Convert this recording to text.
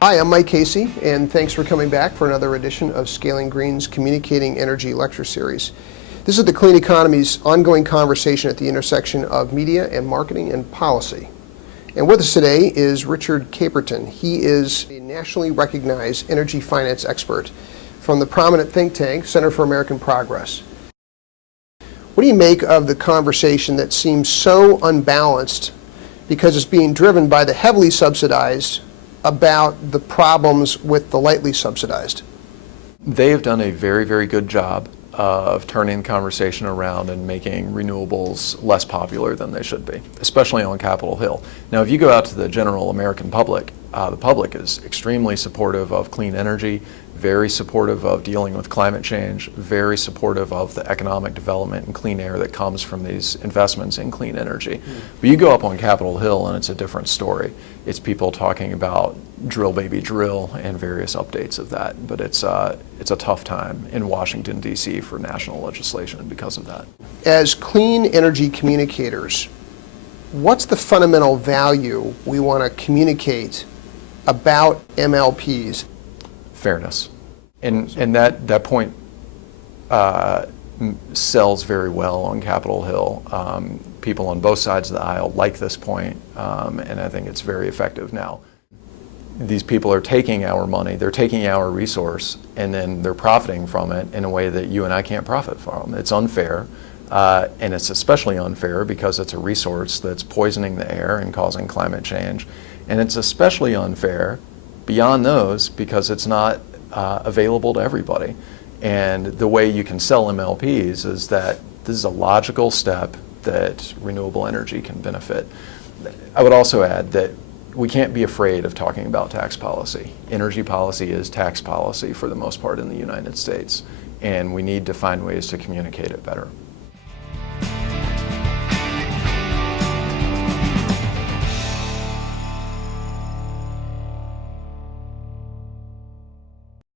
Hi, I'm Mike Casey, and thanks for coming back for another edition of Scaling Green's Communicating Energy Lecture Series. This is the clean economy's ongoing conversation at the intersection of media and marketing and policy. And with us today is Richard Caperton. He is a nationally recognized energy finance expert from the prominent think tank Center for American Progress. What do you make of the conversation that seems so unbalanced because it's being driven by the heavily subsidized about the problems with the lightly subsidized? They have done a very, very good job of turning the conversation around and making renewables less popular than they should be, especially on Capitol Hill. Now, if you go out to the general American public, the public is extremely supportive of clean energy, very supportive of dealing with climate change, very supportive of the economic development and clean air that comes from these investments in clean energy. But you go up on Capitol Hill and it's a different story. It's people talking about drill baby drill and various updates of that. But it's a tough time in Washington, D.C. for national legislation because of that. As clean energy communicators, what's the fundamental value we want to communicate about MLPs? Fairness. And that point sells very well on Capitol Hill. People on both sides of the aisle like this point, and I think it's very effective now. These people are taking our money, they're taking our resource, and then they're profiting from it in a way that you and I can't profit from. It's unfair, and it's especially unfair because it's a resource that's poisoning the air and causing climate change. And it's especially unfair beyond those because it's not available to everybody. And the way you can sell MLPs is that this is a logical step that renewable energy can benefit. I would also add that we can't be afraid of talking about tax policy. Energy policy is tax policy for the most part in the United States, and we need to find ways to communicate it better.